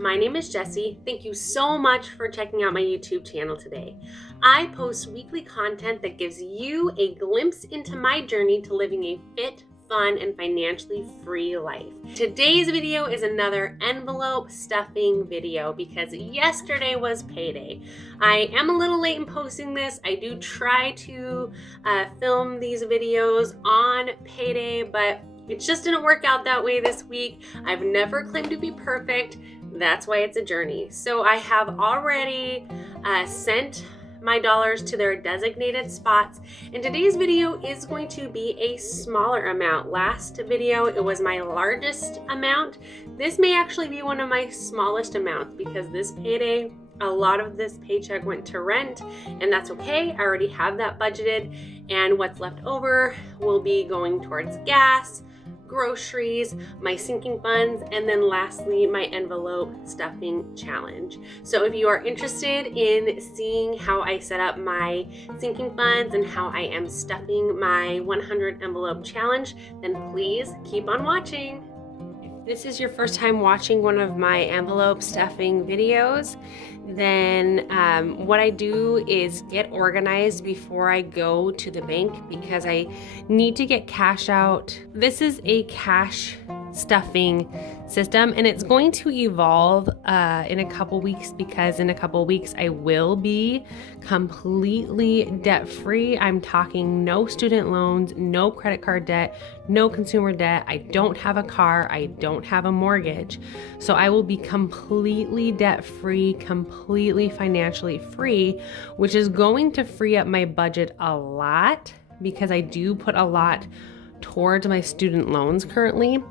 my name is Jessie. Thank you so much for checking out my YouTube channel today. I post weekly content that gives you a glimpse into my journey to living a fit, fun, and financially free life. Today's video is another envelope stuffing video because yesterday was payday. I am a little late in posting this. I do try to film these videos on payday, but it just didn't work out that way this week. I've never claimed to be perfect. That's why it's a journey. So I have already sent my dollars to their designated spots, and today's video is going to be a smaller amount. Last video, it was my largest amount. This may actually be one of my smallest amounts because this payday, a lot of this paycheck went to rent, and that's okay. I already have that budgeted, and what's left over will be going towards gas, groceries, my sinking funds, and then lastly, my envelope stuffing challenge. So if you are interested in seeing how I set up my sinking funds and how I am stuffing my 100 envelope challenge, then please keep on watching. If this is your first time watching one of my envelope stuffing videos, then what I do is get organized before I go to the bank because I need to get cash out. This is a cash stuffing system, and it's going to evolve in a couple weeks because in a couple weeks I will be completely debt free. I'm talking no student loans, no credit card debt, no consumer debt. I don't have a car. I don't have a mortgage. So I will be completely debt free, completely financially free, which is going to free up my budget a lot because I do put a lot towards my student loans currently.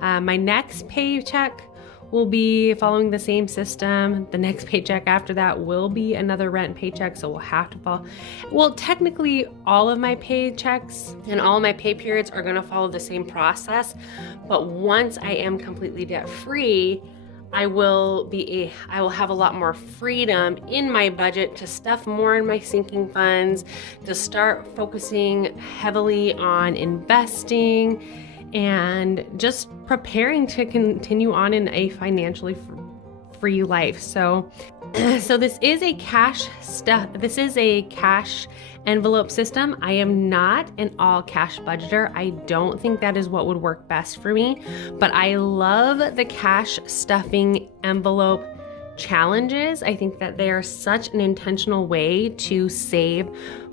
My next paycheck will be following the same system. The next paycheck after that will be another rent paycheck, so we'll have to follow. Well, technically, all of my paychecks and all of my pay periods are gonna follow the same process, but once I am completely debt free, I will have a lot more freedom in my budget to stuff more in my sinking funds, to start focusing heavily on investing and just preparing to continue on in a financially free life. So this is a cash envelope system. I am not an all cash budgeter. I don't think that is what would work best for me, but I love the cash stuffing envelope challenges. I think that they are such an intentional way to save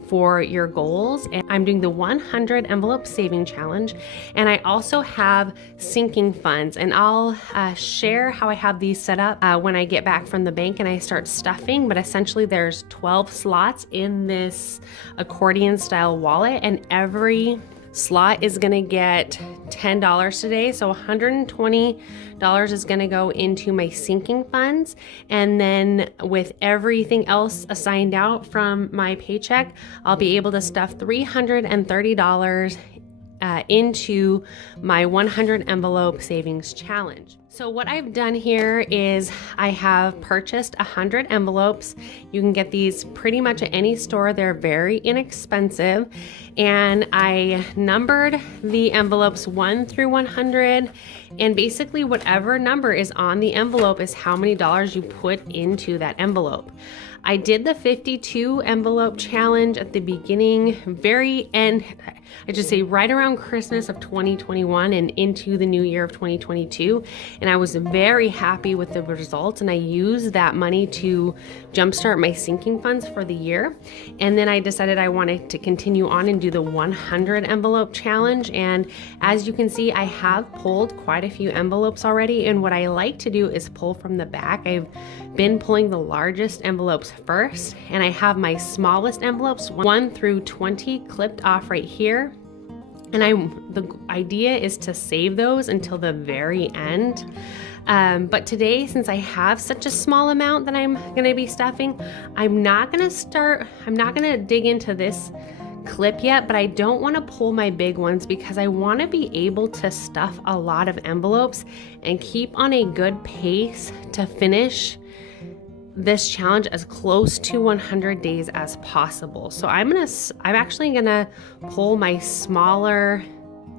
for your goals. And I'm doing the 100 envelope saving challenge, and I also have sinking funds, and I'll share how I have these set up when I get back from the bank and I start stuffing. But essentially there's 12 slots in this accordion style wallet, and every slot is gonna get $10 today. So $120 is gonna go into my sinking funds. And then with everything else assigned out from my paycheck, I'll be able to stuff $330 into my 100 envelope savings challenge. So what I've done here is I have purchased 100 envelopes. You can get these pretty much at any store. They're very inexpensive. And I numbered the envelopes 1 through 100. And basically whatever number is on the envelope is how many dollars you put into that envelope. I did the 52 envelope challenge at the beginning, very end, I just say right around Christmas of 2021 and into the new year of 2022. And I was very happy with the results, and I used that money to jumpstart my sinking funds for the year. And then I decided I wanted to continue on and do the 100 envelope challenge. And as you can see, I have pulled quite a few envelopes already. And what I like to do is pull from the back. I've been pulling the largest envelopes first, and I have my smallest envelopes 1 through 20 clipped off right here. And the idea is to save those until the very end. But today, since I have such a small amount that I'm gonna be stuffing, I'm not gonna dig into this clip yet, but I don't wanna pull my big ones because I wanna be able to stuff a lot of envelopes and keep on a good pace to finish this challenge as close to 100 days as possible. So I'm actually gonna pull my smaller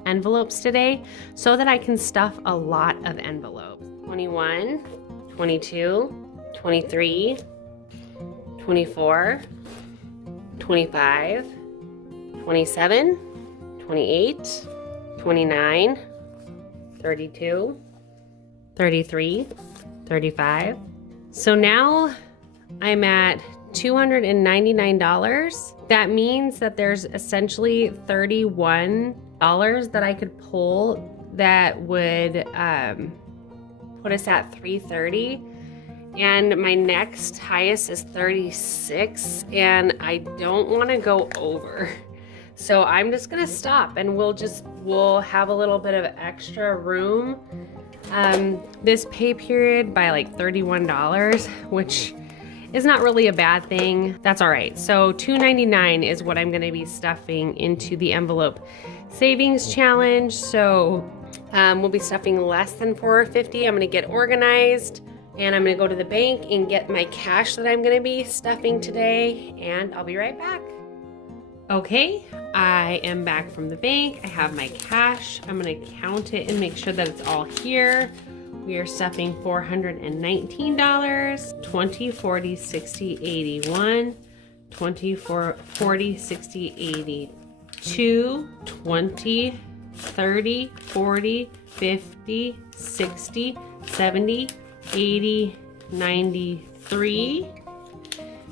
envelopes today so that I can stuff a lot of envelopes. 21, 22, 23, 24, 25, 27, 28, 29, 32, 33, 35. So now I'm at $299. That means that there's essentially $31 that I could pull that would put us at $330. And my next highest is 36, and I don't want to go over. So I'm just gonna stop, and we'll have a little bit of extra room this pay period by like $31, which is not really a bad thing. That's all right. So $299 is what I'm gonna be stuffing into the envelope savings challenge. So we'll be stuffing less than $450. I'm gonna get organized, and I'm gonna go to the bank and get my cash that I'm gonna be stuffing today, and I'll be right back. Okay, I am back from the bank. I have my cash. I'm gonna count it and make sure that it's all here. We are stuffing $419, 20, 40, 60, 81, 20, 40, 60, 82, 20, 30, 40, 50, 60, 70, 80, 93,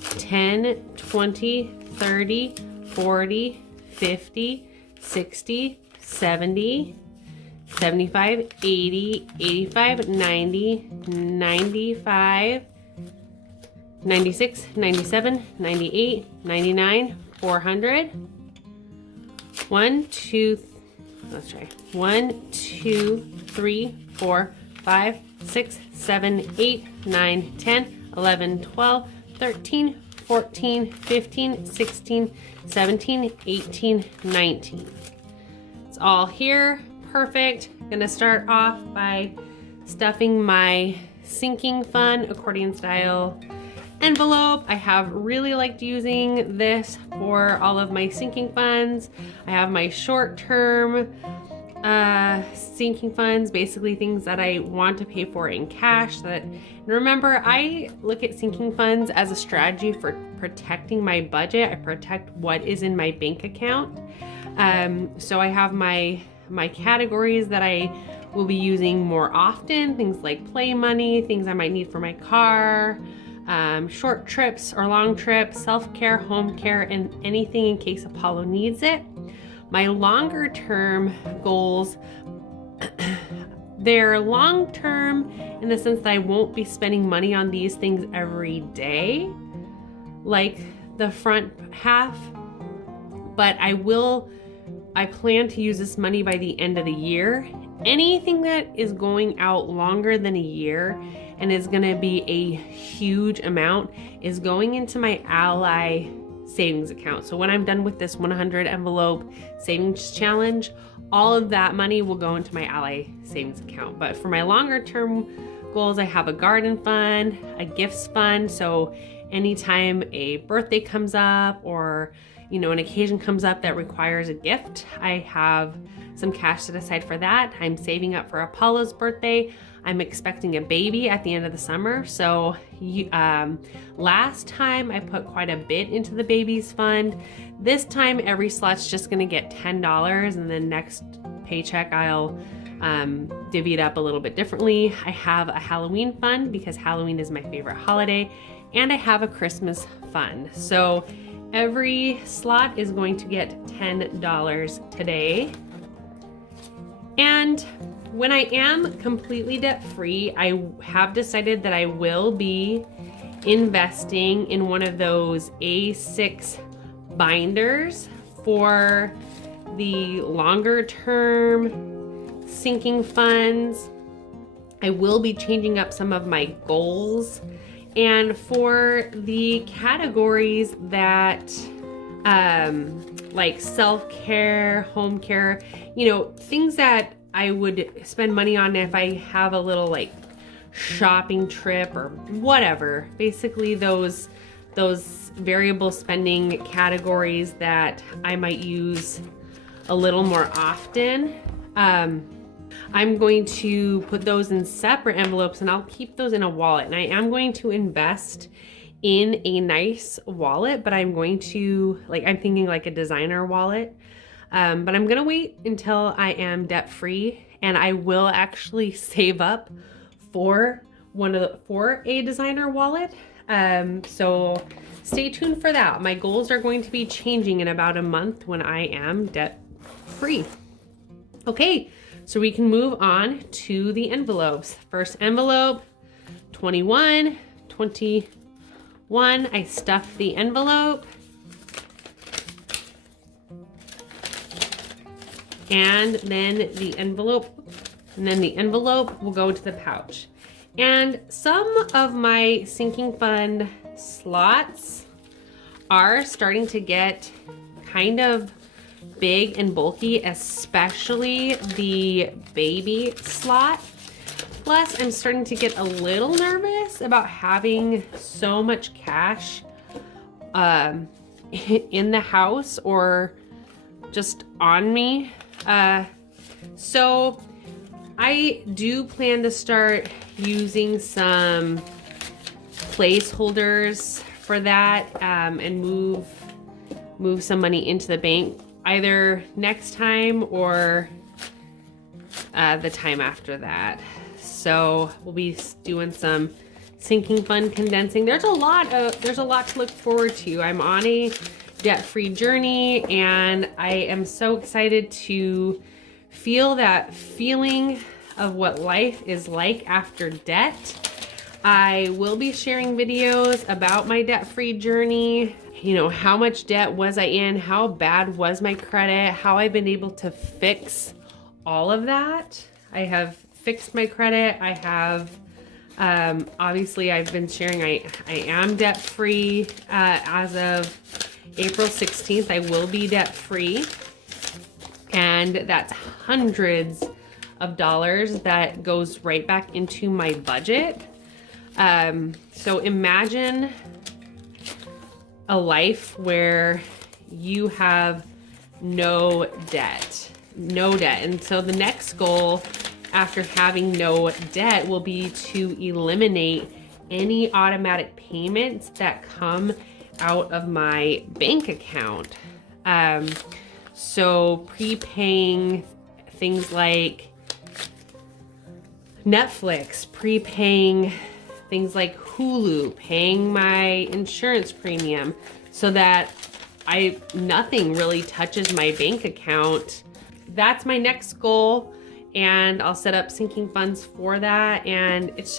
10, 20, 30, 40, 50, 60, 70, 75, 80, 85, 90, 95, 96, 97, 98, 99, 400. 1, 2, let's try. 1, 2, 3, 4, 5, 6, 7, 8, 9, 10, 11, 12, 13, 14, 15, 16, 17, 18, 19. It's all here. Perfect. Gonna start off by stuffing my sinking fund accordion style envelope. I have really liked using this for all of my sinking funds. I have my short-term sinking funds, basically things that I want to pay for in cash. And remember, I look at sinking funds as a strategy for protecting my budget. I protect what is in my bank account. So I have my categories that I will be using more often, things like play money, things I might need for my car, short trips or long trips, self-care, home care, and anything in case Apollo needs it. My longer term goals, they're long term in the sense that I won't be spending money on these things every day, like the front half, but I plan to use this money by the end of the year. Anything that is going out longer than a year and is gonna be a huge amount is going into my Ally savings account. So when I'm done with this 100 envelope savings challenge, all of that money will go into my Ally savings account. But for my longer term goals, I have a garden fund, a gifts fund. So anytime a birthday comes up or an occasion comes up that requires a gift, I have some cash set aside for that. I'm saving up for Apollo's birthday. I'm expecting a baby at the end of the summer. So last time I put quite a bit into the baby's fund. This time every slot's just gonna get $10, and then next paycheck I'll divvy it up a little bit differently. I have a Halloween fund because Halloween is my favorite holiday, and I have a Christmas fund. So every slot is going to get $10 today. And when I am completely debt free, I have decided that I will be investing in one of those A6 binders for the longer term sinking funds. I will be changing up some of my goals, and for the categories that like self-care, home care, things that I would spend money on if I have a little like shopping trip or whatever. Basically those variable spending categories that I might use a little more often. I'm going to put those in separate envelopes and I'll keep those in a wallet. And I am going to invest in a nice wallet, but I'm going to, I'm thinking like a designer wallet. But I'm gonna wait until I am debt free, and I will actually save up for a designer wallet. So stay tuned for that. My goals are going to be changing in about a month when I am debt free. Okay, so we can move on to the envelopes. First envelope, 21, 21. I stuffed the envelope. And then the envelope will go to the pouch. And some of my sinking fund slots are starting to get kind of big and bulky, especially the baby slot. Plus, I'm starting to get a little nervous about having so much cash in the house or just on me. So I do plan to start using some placeholders for that, and move some money into the bank either next time or the time after that. So we'll be doing some sinking fund condensing. There's a lot to look forward to. I'm on a debt-free journey, and I am so excited to feel that feeling of what life is like after debt. I will be sharing videos about my debt-free journey. You know, how much debt was I in? How bad was my credit? How I've been able to fix all of that. I have fixed my credit. I have, obviously I've been sharing, I am debt-free. As of April 16th, I will be debt-free. And that's hundreds of dollars that goes right back into my budget. So imagine a life where you have no debt. And so the next goal after having no debt will be to eliminate any automatic payments that come out of my bank account. So prepaying things like Netflix, prepaying things like Hulu, paying my insurance premium so that nothing really touches my bank account. That's my next goal, and I'll set up sinking funds for that. And it's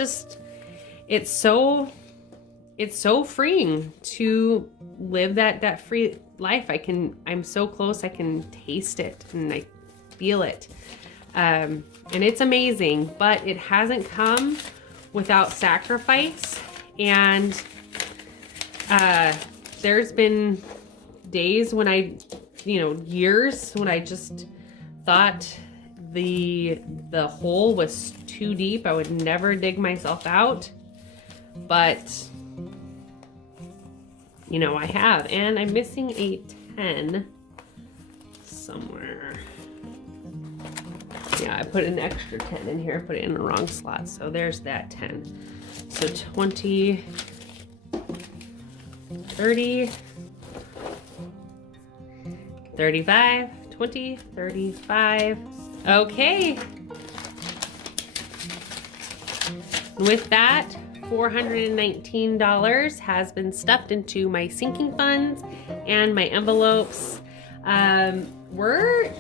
so freeing to live that debt-free life. I'm so close, I can taste it and I feel it. And it's amazing, but it hasn't come without sacrifice. And there's been days when years when I just thought the hole was too deep. I would never dig myself out, but I have, and I'm missing a 10 somewhere. Yeah, I put an extra 10 in here. I put it in the wrong slot. So there's that 10. So 20, 30, 35, 20, 35. Okay. With that, $419 has been stuffed into my sinking funds and my envelopes. We're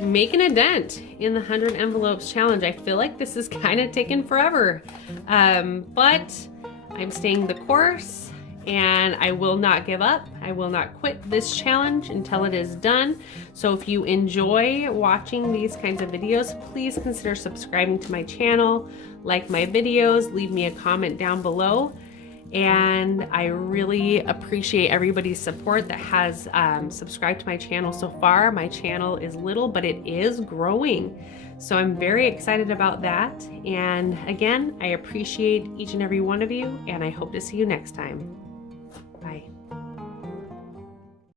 making a dent in the 100 envelopes challenge. I feel like this is kind of taking forever, but I'm staying the course and I will not give up. I will not quit this challenge until it is done. So if you enjoy watching these kinds of videos, please consider subscribing to my channel, like my videos, leave me a comment down below. And I really appreciate everybody's support that has subscribed to my channel so far. My channel is little, but it is growing. So I'm very excited about that. And again, I appreciate each and every one of you, and I hope to see you next time.